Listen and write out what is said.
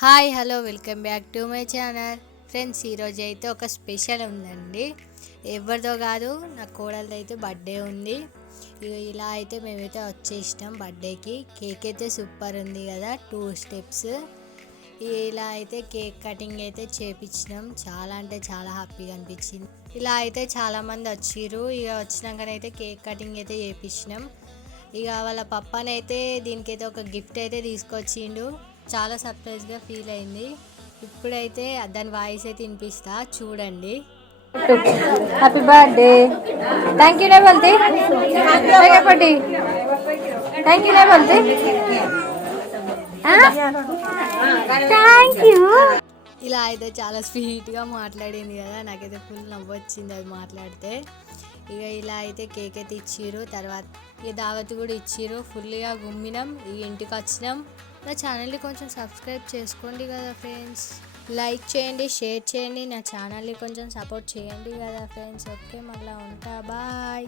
Hi hello welcome back to my channel friends. ఈరోజు అయితే ఒక స్పెషల్ ఉందండి. ఎవరిదో కాదు, నా కోడలిది అయితే బర్త్డే ఉంది. ఇలా అయితే మేమైతే వచ్చేసినాం బర్త్డేకి. కేక్ అయితే సూపర్ ఉంది కదా, 2 స్టెప్స్. ఇలా అయితే కేక్ కటింగ్ అయితే చేపించినాం. చాలా అంటే చాలా హ్యాపీగా అనిపించింది. ఇలా అయితే చాలామంది వచ్చిర్రు. ఇక వచ్చినాకనైతే కేక్ కటింగ్ అయితే చేపించినాం. ఇక వాళ్ళ పప్పనైతే దీనికైతే ఒక గిఫ్ట్ అయితే తీసుకొచ్చిండు. చాలా సర్ప్రైజ్గా ఫీల్ అయింది. ఇప్పుడైతే దాని వాయిస్ అయితే వినిపిస్తా, చూడండి. హ్యాపీ బర్త్డే, థ్యాంక్ యూ బోల్తే, థ్యాంక్ యూ బోల్తే, థ్యాంక్ యూ. ఇలా అయితే చాలా స్వీట్గా మాట్లాడింది కదా, నాకైతే ఫుల్ నవ్వు వచ్చింది అది మాట్లాడితే. ఇక ఇలా అయితే కేక్ అయితే ఇచ్చిర్రు. తర్వాత ఇక దావత్ కూడా ఇచ్చిర్రు. ఫుల్గా గుమ్మినాం. ఇక ఇంటికి వచ్చినాం. నా ఛానల్ని కొంచెం సబ్స్క్రైబ్ చేసుకోండి కదా ఫ్రెండ్స్. లైక్ చేయండి, షేర్ చేయండి, నా ఛానల్ని కొంచెం సపోర్ట్ చేయండి కదా ఫ్రెండ్స్. ఓకే, మళ్ళీ ఉంటా, బాయ్.